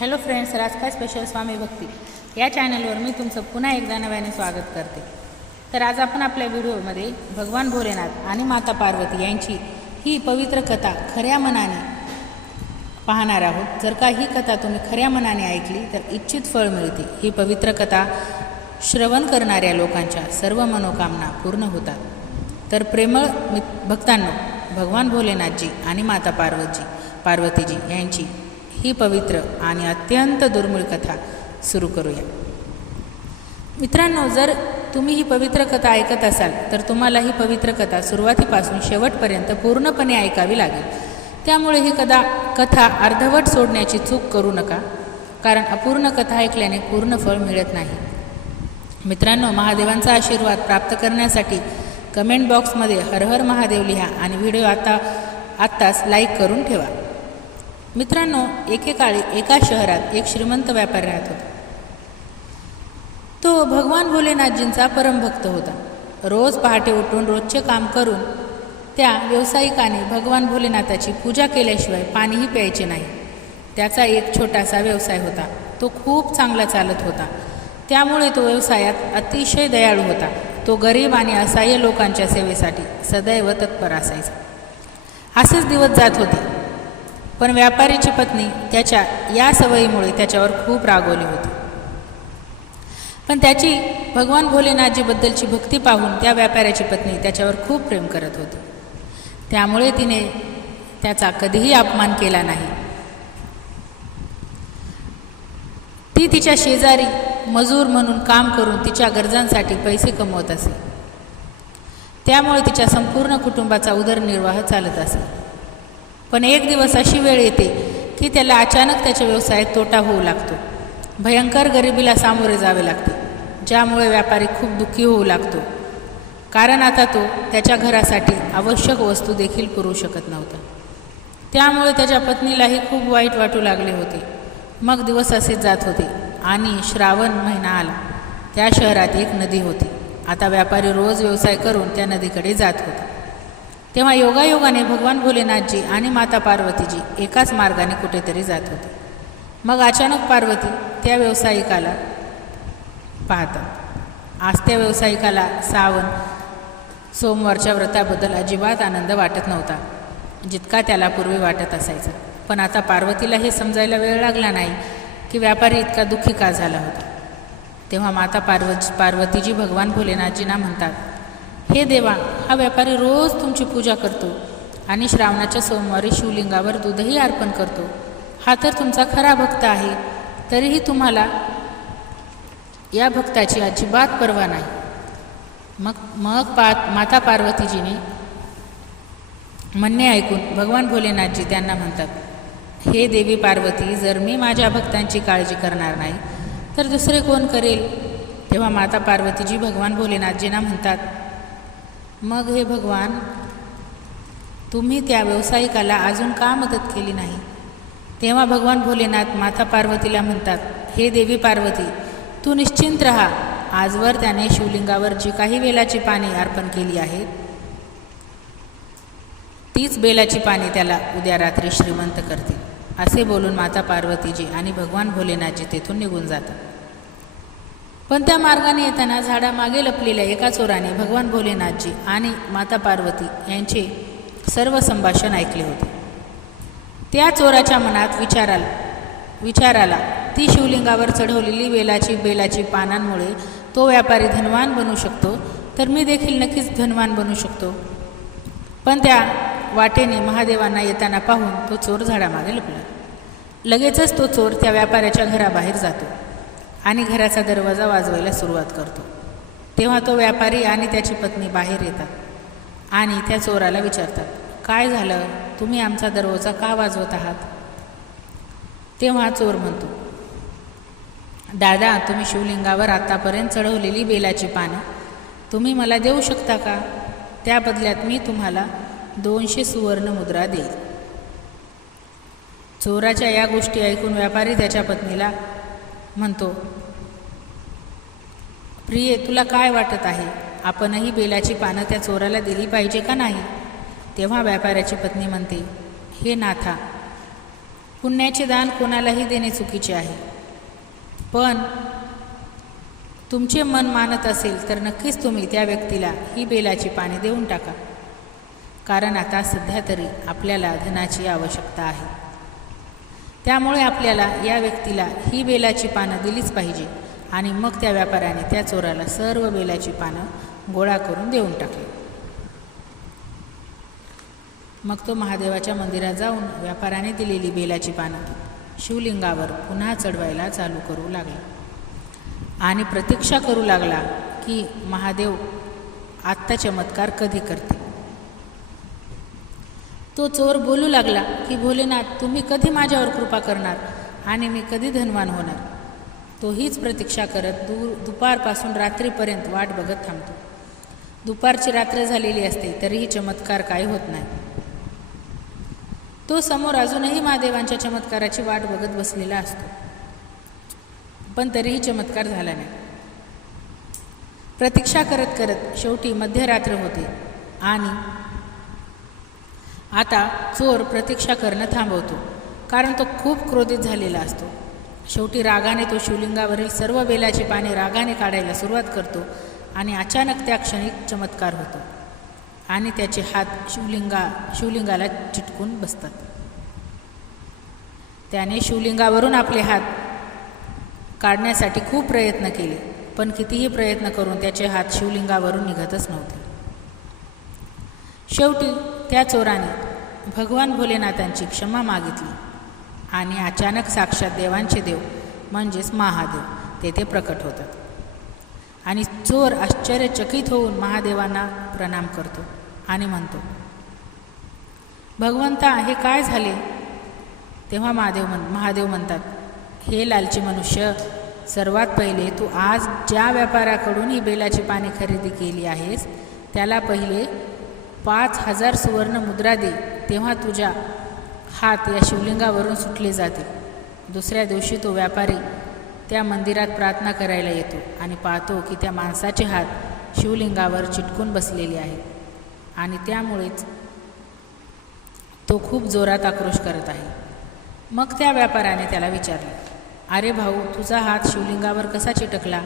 Hello friends राजकाय special Swami Bhakti या चॅनलवर मी तुमचं पुन्हा एकदा नव्याने स्वागत करते. तर आज आपण आपल्या व्हिडिओमध्ये भगवान भोलेनाथ आणि माता पार्वती यांची ही पवित्र कथा खऱ्या मनाने पाहणार आहोत. जर का ही कथा तुम्ही खऱ्या मनाने ऐकली तर इच्छित फळ मिळते. ही पवित्र कथा श्रवण करणाऱ्या लोकांच्या सर्व मनोकामना पूर्ण होतात. तर प्रेमळ मि भक्तांनो भगवान भोलेनाथजी आणि माता पार्वतजी पार्वतीजी यांची ही पवित्र आणि अत्यंत दुर्मिळ कथा सुरू करूया. मित्रांनो जर तुम्ही ही पवित्र कथा ऐकत असाल तर तुम्हाला ही पवित्र कथा सुरुवातीपासून शेवटपर्यंत पूर्णपणे ऐकावी लागेल. त्यामुळे ही कदा कथा अर्धवट सोडण्याची चूक करू नका कारण अपूर्ण कथा ऐकल्याने पूर्ण फळ मिळत नाही. मित्रांनो महादेवांचा आशीर्वाद प्राप्त करण्यासाठी कमेंट बॉक्समध्ये हर हर महादेव लिहा आणि व्हिडिओ आता आत्ताच लाईक करून ठेवा. मित्रांनो एकेकाळी एका शहरात एक श्रीमंत व्यापारी राहत होता. तो भगवान भोलेनाथजींचा परमभक्त होता. रोज पहाटे उठून रोजचे काम करून त्या व्यावसायिकाने भगवान भोलेनाथाची पूजा केल्याशिवाय पाणीही प्यायचे नाही. त्याचा एक छोटासा व्यवसाय होता. तो खूप चांगला चालत होता. त्यामुळे तो व्यवसायात अतिशय दयाळू होता. तो गरीब आणि असहाय्य लोकांच्या सेवेसाठी सदैव तत्पर असायचा. असेच दिवस जात होते. पण व्यापारीची पत्नी त्याच्या या सवयीमुळे त्याच्यावर खूप रागवली होती. पण त्याची भगवान भोलेनाथजीबद्दलची भक्ती पाहून त्या व्यापाऱ्याची पत्नी त्याच्यावर खूप प्रेम करत होती. त्यामुळे तिने त्याचा कधीही अपमान केला नाही. ती तिच्या शेजारी मजूर म्हणून काम करून तिच्या गरजांसाठी पैसे कमवत असे. त्यामुळे तिच्या संपूर्ण कुटुंबाचा उदरनिर्वाह चालत असे. पण एक दिवस अशी वेळ येते की त्याला अचानक त्याच्या व्यवसायात तोटा होऊ लागतो. भयंकर गरिबीला सामोरे जावे लागते ज्यामुळे व्यापारी खूप दुःखी होऊ लागतो. कारण आता तो त्याच्या घरासाठी आवश्यक वस्तू देखील पुरवू शकत नव्हता. त्यामुळे त्याच्या पत्नीलाही खूप वाईट वाटू लागले होते. मग दिवस असेच जात होते आणि श्रावण महिना आला. त्या शहरात एक नदी होती. आता व्यापारी रोज व्यवसाय करून त्या नदीकडे जात होते. तेव्हा योगायोगाने भगवान भोलेनाथजी आणि माता पार्वतीजी एकाच मार्गाने कुठेतरी जात होते. मग अचानक पार्वती त्या व्यावसायिकाला पाहतात. आज त्या व्यावसायिकाला सावन सोमवारच्या व्रताबद्दल अजिबात आनंद वाटत नव्हता जितका त्याला पूर्वी वाटत असायचा. पण आता पार्वतीला हे समजायला वेळ लागला नाही की व्यापारी इतका दुःखी का झाला होता. तेव्हा माता पार्वती पार्वतीजी भगवान भोलेनाथजींना म्हणतात हे देवा हा व्यापारी रोज तुमची पूजा करतो आणि श्रावणाच्या सोमवारी शिवलिंगावर दूधही अर्पण करतो. हा तर तुमचा खरा भक्त आहे तरीही तुम्हाला या भक्ताची अजिबात पर्वा नाही. मग मग पा माता पार्वतीजीने म्हणणे ऐकून भगवान भोलेनाथजी त्यांना म्हणतात हे देवी पार्वती जर मी माझ्या भक्तांची काळजी करणार नाही तर दुसरे कोण करेल? तेव्हा माता पार्वतीजी भगवान भोलेनाथजींना म्हणतात मग हे भगवान तुम्ही त्या व्यावसायिकाला अजून का मदत केली नाही? तेव्हा भगवान भोलेनाथ माता पार्वतीला म्हणतात हे देवी पार्वती तू निश्चिंत रहा. आजवर त्याने शिवलिंगावर जी काही वेलाची पाने अर्पण केली आहेत तीच बेलाची पाने त्याला उद्या रात्री श्रीमंत करतील. असे बोलून माता पार्वतीजी आणि भगवान भोलेनाथजी तेथून निघून जातात. पण त्या मार्गाने येताना झाडामागे लपलेल्या एका चोराने भगवान भोलेनाथजी आणि माता पार्वती यांचे सर्व संभाषण ऐकले होते. त्या चोराच्या मनात विचाराला विचाराला ती शिवलिंगावर चढवलेली बेलाची बेलाची पानांमुळे तो व्यापारी धनवान बनू शकतो तर मी देखील नक्कीच धनवान बनू शकतो. पण त्या वाटेने महादेवांना येताना पाहून तो चोर झाडामागे लपला. लगेचच तो चोर त्या व्यापाऱ्याच्या घराबाहेर जातो. आणि घराचा दरवाजा वाजवायला सुरुवात करतो. तेव्हा तो व्यापारी आणि त्याची पत्नी बाहेर येतात आणि त्या चोराला विचारतात काय झालं? तुम्ही आमचा दरवाजा का वाजवत आहात? तेव्हा चोर म्हणतो दादा तुम्ही शिवलिंगावर आतापर्यंत चढवलेली बेलाची पानं तुम्ही मला देऊ शकता का? त्या बदल्यात मी तुम्हाला दोनशे सुवर्ण मुद्रा देईल चोराच्या या गोष्टी ऐकून व्यापारी त्याच्या पत्नीला म्हणतो प्रिये तुला काय वाटत आहे? आपणही बेलाची पानं त्या चोराला दिली पाहिजे का नाही? तेव्हा व्यापाऱ्याची पत्नी म्हणते हे नाथा पुण्याचे दान कोणालाही देणे चुकीचे आहे. पण तुमचे मन मानत असेल तर नक्कीच तुम्ही त्या व्यक्तीला ही बेलाची पाने देऊन टाका. कारण आता सध्या तरी आपल्याला धनाची आवश्यकता आहे. त्यामुळे आपल्याला या व्यक्तीला ही बेलाची पानं दिलीच पाहिजे आणि मग त्या व्यापाऱ्याने त्या चोराला सर्व बेलाची पानं गोळा करून देऊन टाकली. मग तो महादेवाच्या मंदिरात जाऊन व्यापाऱ्याने दिलेली बेलाची पानं शिवलिंगावर पुन्हा चढवायला चालू करू लागला. आणि प्रतीक्षा करू लागला की महादेव आत्ता चमत्कार कधी करते तो चोर बोलू लागला की भोलेनाथ तुम्ही कधी माझ्यावर कृपा करणार आणि मी कधी धनवान होणार? तो हीच प्रतीक्षा करत दूर दुपारपासून रात्रीपर्यंत वाट बघत थांबतो. दुपारची रात्र झालेली असते तरीही चमत्कार काही होत नाही. तो समोर अजूनही महादेवांच्या चमत्काराची वाट बघत बसलेला असतो. पण तरीही चमत्कार झाला नाही. प्रतीक्षा करत करत शेवटी मध्यरात्र होते आणि आता चोर प्रतीक्षा करणं थांबवतो. कारण तो खूप क्रोधित झालेला असतो. शेवटी रागाने तो शिवलिंगावरील सर्व बेलाची पाने रागाने काढायला सुरुवात करतो आणि अचानक त्या क्षणी चमत्कार होतो. आणि त्याचे हात शिवलिंगा शिवलिंगाला चिटकून बसतात. त्याने शिवलिंगावरून आपले हात काढण्यासाठी खूप प्रयत्न केले पण कितीही प्रयत्न करून त्याचे हात शिवलिंगावरून निघतच नव्हते. शेवटी त्या चोराने भगवान भोलेनाथांची क्षमा मागितली आणि अचानक साक्षात देवांचे देव म्हणजेच महादेव तेथे प्रकट होतात. आणि चोर आश्चर्यचकित होऊन महादेवांना प्रणाम करतो आणि म्हणतो भगवंता हे काय झाले? तेव्हा महादेव म्हण महादेव म्हणतात हे लालची मनुष्य सर्वात पहिले तू आज ज्या व्यापाऱ्याकडून ही बेलाची पाने खरेदी केली आहेस त्याला पहिले पाच हजार सुवर्ण मुद्रा दे तेव्हा तुझ्या हात या शिवलिंगावरून सुटले जातील. दुसऱ्या दिवशी तो व्यापारी त्या मंदिरात प्रार्थना करायला येतो आणि पाहतो की त्या माणसाचे हात शिवलिंगावर चिटकून बसलेले आहेत आणि त्यामुळेच तो खूप जोरात आक्रोश करत आहे. मग त्या व्यापाऱ्याने त्याला विचारले अरे भाऊ तुझा हात शिवलिंगावर कसा चिटकला?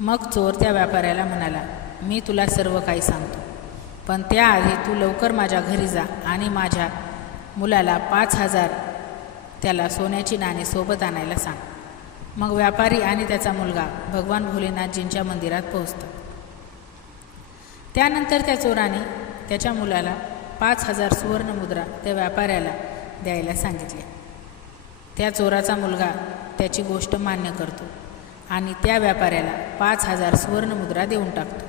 मग चोर त्या व्यापाऱ्याला म्हणाला मी तुला सर्व काही सांगतो. पण त्याआधी तू लवकर माझ्या घरी जा आणि माझ्या मुलाला पाच हजार त्याला सोन्याची नाणी सोबत आणायला सांग. मग व्यापारी आणि त्याचा मुलगा भगवान भोलेनाथजींच्या मंदिरात पोहोचतात त्यानंतर त्या चोराने त्याच्या मुलाला पाच हजार सुवर्ण मुद्रा त्या व्यापाऱ्याला द्यायला सांगितले. त्या चोराचा मुलगा त्याची गोष्ट मान्य करतो आणि त्या व्यापाऱ्याला पाच हजार सुवर्ण मुद्रा देऊन टाकतो.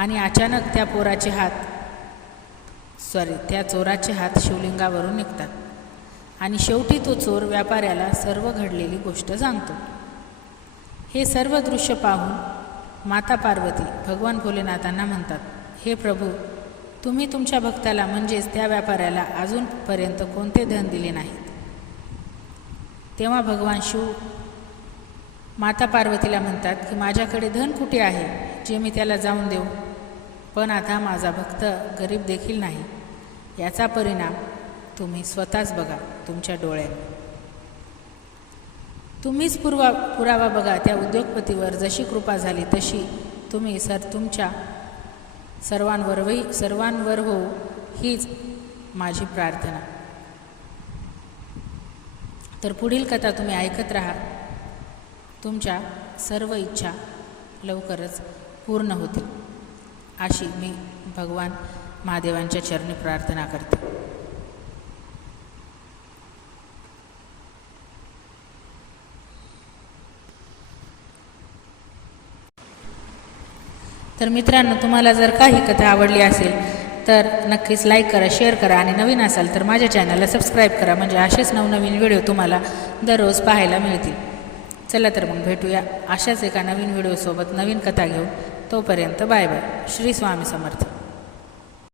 आणि अचानक त्या पोराचे हात सॉरी त्या चोराचे हात शिवलिंगावरून निघतात. आणि शेवटी तो चोर व्यापाऱ्याला सर्व घडलेली गोष्ट सांगतो. हे सर्व दृश्य पाहून माता पार्वती भगवान भोलेनाथांना म्हणतात हे प्रभू तुम्ही तुमच्या भक्ताला म्हणजेच त्या व्यापाऱ्याला अजूनपर्यंत कोणते धन दिले नाहीत? तेव्हा भगवान शिव माता पार्वतीला म्हणतात की माझ्याकडे धन कुठे आहे जे मी त्याला जाऊन देऊ? पण आता माझा भक्त गरीब देखील नाही. याचा परिणाम तुम्ही स्वतःच बघा तुमच्या डोळ्याने. तुम्हीच पुरवा पुरावा बघा त्या उद्योगपतीवर जशी कृपा झाली तशी तुम्ही सर तुमच्या सर्वांवरही सर्वांवर हो हीच माझी प्रार्थना. तर पुढील कथा तुम्ही ऐकत राहा. तुमच्या सर्व इच्छा लवकरच पूर्ण होतील. अशी मी भगवान महादेवांच्या चरणी प्रार्थना करते. तर मित्रांनो तुम्हाला जर का ही कथा आवडली असेल तर नक्कीच लाईक करा शेअर करा आणि नवीन असाल तर माझ्या चॅनलला सबस्क्राईब करा. म्हणजे असेच नवनवीन व्हिडिओ तुम्हाला दररोज पाहायला मिळतील. चला तर मग भेटूया अशाच एका नवीन व्हिडिओसोबत नवीन कथा घेऊन. तोपर्यंत बाय बाय. श्री स्वामी समर्थ.